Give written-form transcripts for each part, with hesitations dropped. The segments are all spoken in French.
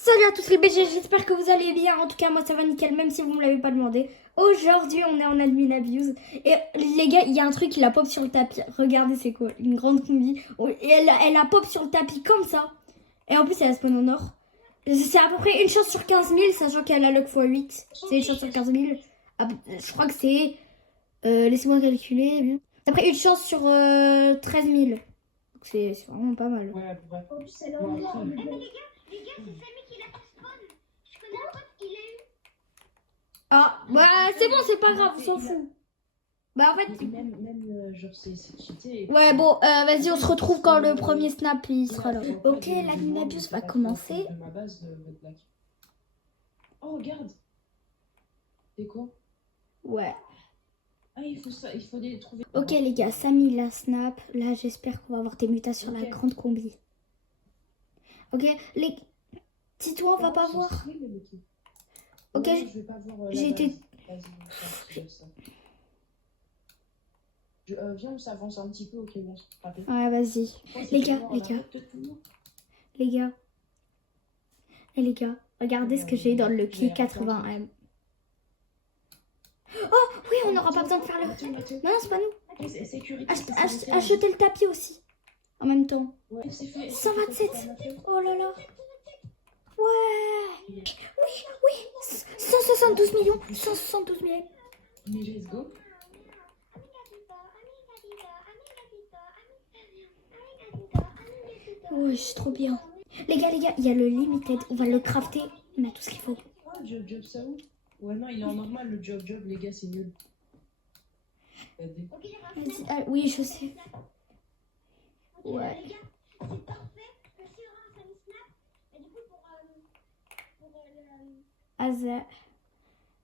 Salut à tous les BG, j'espère que vous allez bien. En tout cas, moi ça va nickel, même si vous me l'avez pas demandé. Aujourd'hui, on est en admin abuse. Et les gars, il y a un truc qui la pop sur le tapis. Regardez, c'est quoi? Une grande combi. Et elle la pop sur le tapis comme ça. Et en plus, elle a spawn en or. C'est à peu près une chance sur 15 000, sachant qu'elle a luck x8. C'est une chance sur 15 000. Ah, je crois que c'est. Laissez-moi calculer. C'est après une chance sur 13 000. Donc c'est vraiment pas mal. Ouais, bref. En plus, elle est en noir. Mais bon. Les gars, c'est Samy qui l'a fait spawn. Je connais un pote, il a eu. Ah, bah c'est bon, c'est pas grave, on s'en fout. Bah en fait. Même genre, c'est cheaté. Ouais, bon, vas-y, on se retrouve quand le premier snap il sera là. Ok, l'admin abuse va commencer. De ma base de votre blague. Oh, regarde. C'est quoi? Ouais. Ah, il faut ça, il faut les trouver. Ok, les gars, Samy la snap. Là, j'espère qu'on va avoir des mutations sur la grande combi. Ok, les. Titouan va pas voir. Ok, Non, je vais pas voir. j'ai été. Viens, on s'avance un petit peu, ok, bon, c'est pas fait. Ouais, vas-y. Les gars. Et les gars, regardez ce que j'ai dans le Lucky 80M. Oh, oui, on n'aura pas besoin de faire le. Non, c'est pas nous. Achetez le tapis aussi. En même temps. 127. Oh là là. Ouais. Oui. 172 millions. 172 millions. Mais let's go. Oui, c'est trop bien. Les gars, il y a le limited. On va le crafter. On a tout ce qu'il faut. Ah, job, ça où? Ouais, non, il est en normal, le job, les gars, c'est nul. Vas-y. Ah, oui, je sais. Ouais. C'est parfait que si on aura un Samy snap, et du coup pour le. Hasard.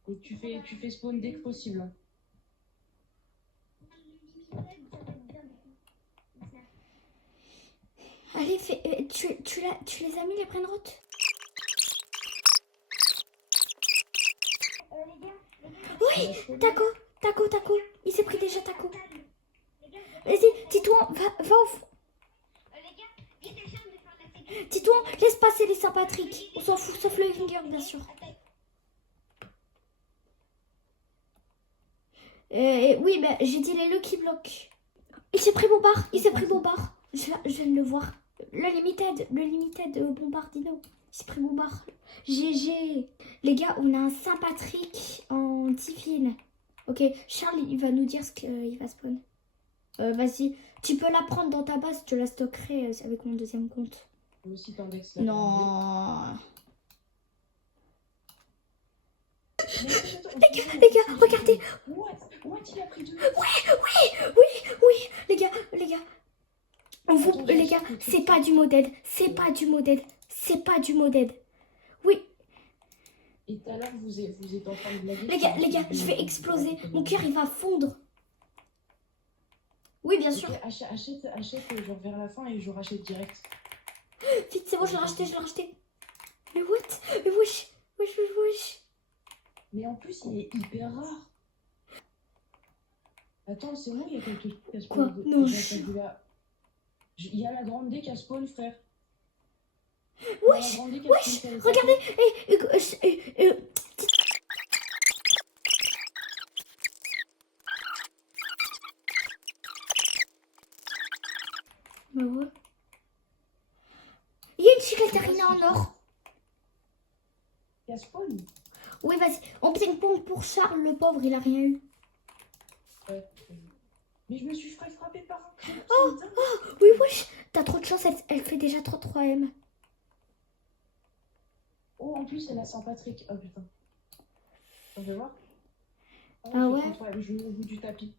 Et tu fais spawn dès que possible. Hein. Allez, tu les as mis les brainrots? Oui, Taco. Il s'est pris déjà Taco. Vas-y, Titouan, va au fond. Titouan, laisse passer les Saint-Patrick. On s'en fout, sauf le Winger, bien sûr. Oui, bah, j'ai dit les Lucky Block. Il s'est pris Bombard. Je viens de le voir. Le limited Bombardino. Il s'est pris Bombard. GG. Les gars, on a un Saint-Patrick en divine. Ok, Charles, il va nous dire ce qu'il va spawn. Vas-y, tu peux la prendre dans ta base, je te la stockerai avec mon deuxième compte. Aussi, non. Les gars, regardez. What, il a pris deux. Oui, les gars. Les gars, c'est pas du modèle. Oui. Et tout à l'heure, vous êtes en train de blaguer. Les gars, je vais exploser. Mon cœur, il va fondre. Oui, bien sûr. Achète genre vers la fin et je rachète direct. Vite, c'est bon, je l'ai racheté. Mais what? Mais wesh. Mais en plus, il est hyper rare. Attends, c'est moi, il y a quelque chose qui a spawn. Quoi? Non, il y a la grande D qui a spawn, frère. Wesh, regardez. Bah ouais. Il y a une Chicatarina en or. Qui a spawn? Oui, vas-y. On ping-pong pour Charles, le pauvre, il a rien eu. Ouais. Mais je me suis fait frapper par un. Oui, wesh. T'as trop de chance, elle fait déjà 33M. Oh, en plus, elle a Saint-Patrick. Oh putain. On va voir. Ah ouais? Je mets au bout du tapis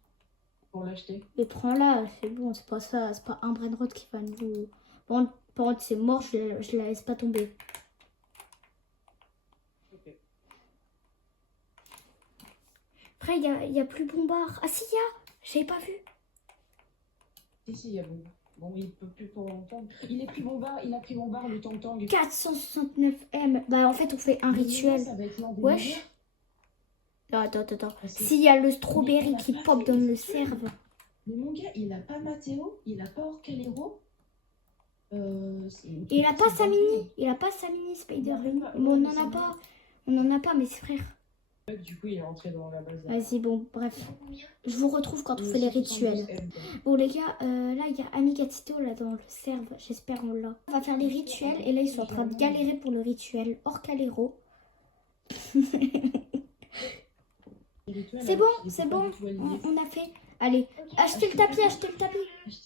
pour l'acheter. Mais prends-la, c'est bon, c'est pas ça. C'est pas un brainrot qui va nous. Par contre, c'est mort, je la laisse pas tomber. Ok. Après, il y a plus Bombard. Ah si, il y a. J'avais pas vu. Si, il y a bon. Bon, il peut plus pour longtemps. Il a pris Bombard le tang-tang. 469M. Bah, en fait, on fait un rituel. Ça va être l'an des Wesh. meilleurs. Non, attends. S'il y a le strawberry qui pop dans le cerveau. Mais mon gars, il a pas Mathéo, il a pas Orcalero. Et il a pas sa mini. Il a pas sa mini Spider-Man. Bon, on en a pas. On en a pas, mes frères. Du coup, il est rentré dans la base. Vas-y, bon, bref. Je vous retrouve quand on fait les rituels. Bon, les gars, là, il y a Amigatito, là, dans le serve. J'espère on l'a. On va faire les rituels. Et là, ils sont en train de galérer pour le rituel. Orcalero. C'est bon, c'est bon. On a fait. Allez, Ok. achetez le tapis, achetez le tapis.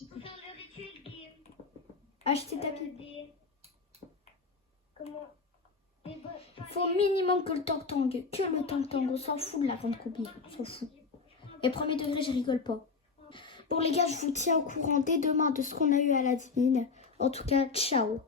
Faut faire le rituel Achetez le tapis. Comment Faut minimum que le tang-tang. Que le tang-tang. On s'en fout de la grande copie. On s'en fout. Et premier degré, je rigole pas. Bon, les gars, je vous tiens au courant dès demain de ce qu'on a eu à la divine. En tout cas, ciao.